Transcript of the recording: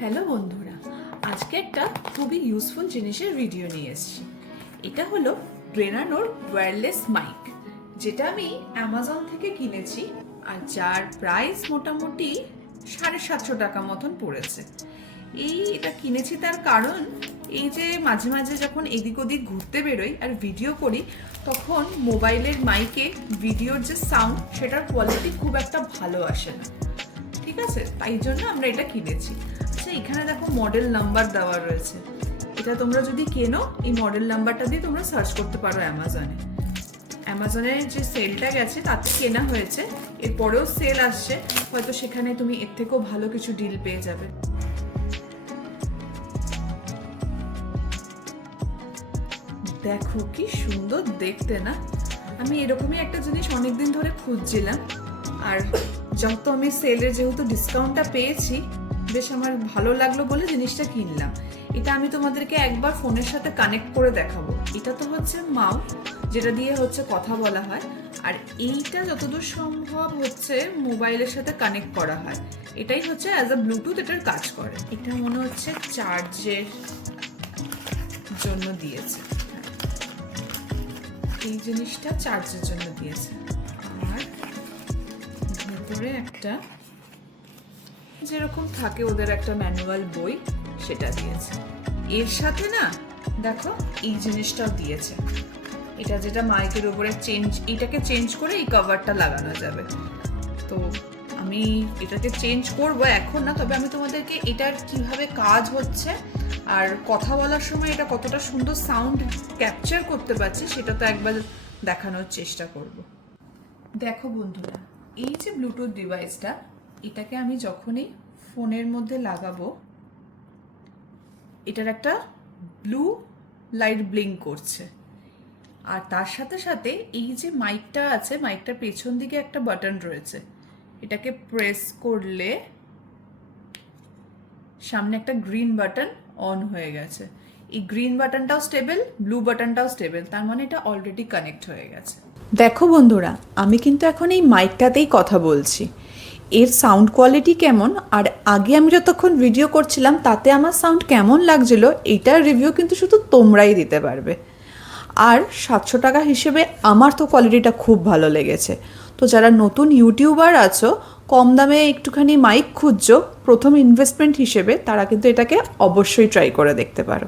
Hello বন্ধুরা, আজকে একটা খুবই ইউজফুল জিনিসের ভিডিও নিয়ে এসেছি। এটা হলো রেনানোর ওয়্যারলেস মাইক, যেটা আমি অ্যামাজন থেকে কিনেছি আর যার প্রাইস মোটামুটি 750 টাকা মতন পড়েছে। এটা কিনেছি তার কারণ এই যে মাঝে মাঝে যখন এদিক ওদিক ঘুরতে বেরোই আর ভিডিও করি, তখন মোবাইলের মাইকে ভিডিওর যে সাউন্ড সেটার কোয়ালিটি খুব একটা ভালো আসে না। ঠিক আছে, তাই জন্য আমরা এটা কিনেছি। আচ্ছা, এখানে দেখো মডেল নাম্বার দেওয়া রয়েছে। এটা তোমরা যদি কেনো, এই মডেল নাম্বারটা দিয়ে তোমরা সার্চ করতে পারো অ্যামাজনের যে সেলটা গেছে তাতে কেনা হয়েছে, এরপরেও সেল আসছে, হয়তো সেখানে তুমি এর থেকেও ভালো কিছু ডিল পেয়ে যাবে। দেখো কি সুন্দর দেখতে না? আমি এরকমই একটা জিনিস অনেকদিন ধরে খুঁজছিলাম, আর যত আমি সেলের যেহেতু ডিসকাউন্টটা পেয়েছি, বেশ আমার ভালো লাগলো বলে জিনিসটা কিনলাম। এটা আমি তোমাদেরকে একবার ফোনের সাথে কানেক্ট করে দেখাবো। এটা তো হচ্ছে মাউথ, যেটা দিয়ে হচ্ছে কথা বলা হয়, আর এইটা যতদূর সম্ভব হচ্ছে মোবাইলের সাথে কানেক্ট করা হয়। এটাই হচ্ছে অ্যাজ আ ব্লুটুথ এটার কাজ করে। এটা মনে হচ্ছে চার্জের জন্য দিয়েছে, এই জিনিসটা চার্জের জন্য দিয়েছে। আর ভেতরে একটা যেরকম থাকে ওদের একটা ম্যানুয়াল বই, সেটা দিয়েছে। এর সাথে না দেখো এই জিনিসটাও দিয়েছে, এটা যেটা মাইকের উপরে এটাকে চেঞ্জ করে এই কভারটা লাগানো যাবে। তো আমি এটাকে চেঞ্জ করব এখন না, তবে আমি তোমাদেরকে এটার কিভাবে কাজ হচ্ছে আর কথা বলার সময় এটা কতটা সুন্দর সাউন্ড ক্যাপচার করতে পারছি সেটা তো একবার দেখানোর চেষ্টা করব। দেখো বন্ধুরা, এই যে ব্লুটুথ ডিভাইসটা, এটাকে আমি যখনই ফোনের মধ্যে লাগাবো, এটার একটা ব্লু লাইট ব্লিঙ্ক করছে। আর তার সাথে সাথে এই যে মাইকটা আছে, মাইকটার পেছন দিকে একটা বাটন রয়েছে, এটাকে প্রেস করলে সামনে একটা গ্রিন বাটন অন হয়ে গেছে। এই গ্রিন বাটনটাও স্টেবল, ব্লু বাটনটাও স্টেবল, তার মানে এটা অলরেডি কানেক্ট হয়ে গেছে। দেখো বন্ধুরা, আমি কিন্তু এখন এই মাইকটাতেই কথা বলছি। এর সাউন্ড কোয়ালিটি কেমন, আর আগে আমি যতক্ষণ ভিডিও করছিলাম তাতে আমার সাউন্ড কেমন লাগছিল, এইটার রিভিউ কিন্তু শুধু তোমরাই দিতে পারবে। আর 700 টাকা হিসেবে আমার তো কোয়ালিটিটা খুব ভালো লেগেছে। তো যারা নতুন ইউটিউবার আছো, কম দামে একটুখানি মাইক খুঁজছো প্রথম ইনভেস্টমেন্ট হিসেবে, তারা কিন্তু এটাকে অবশ্যই ট্রাই করে দেখতে পারো।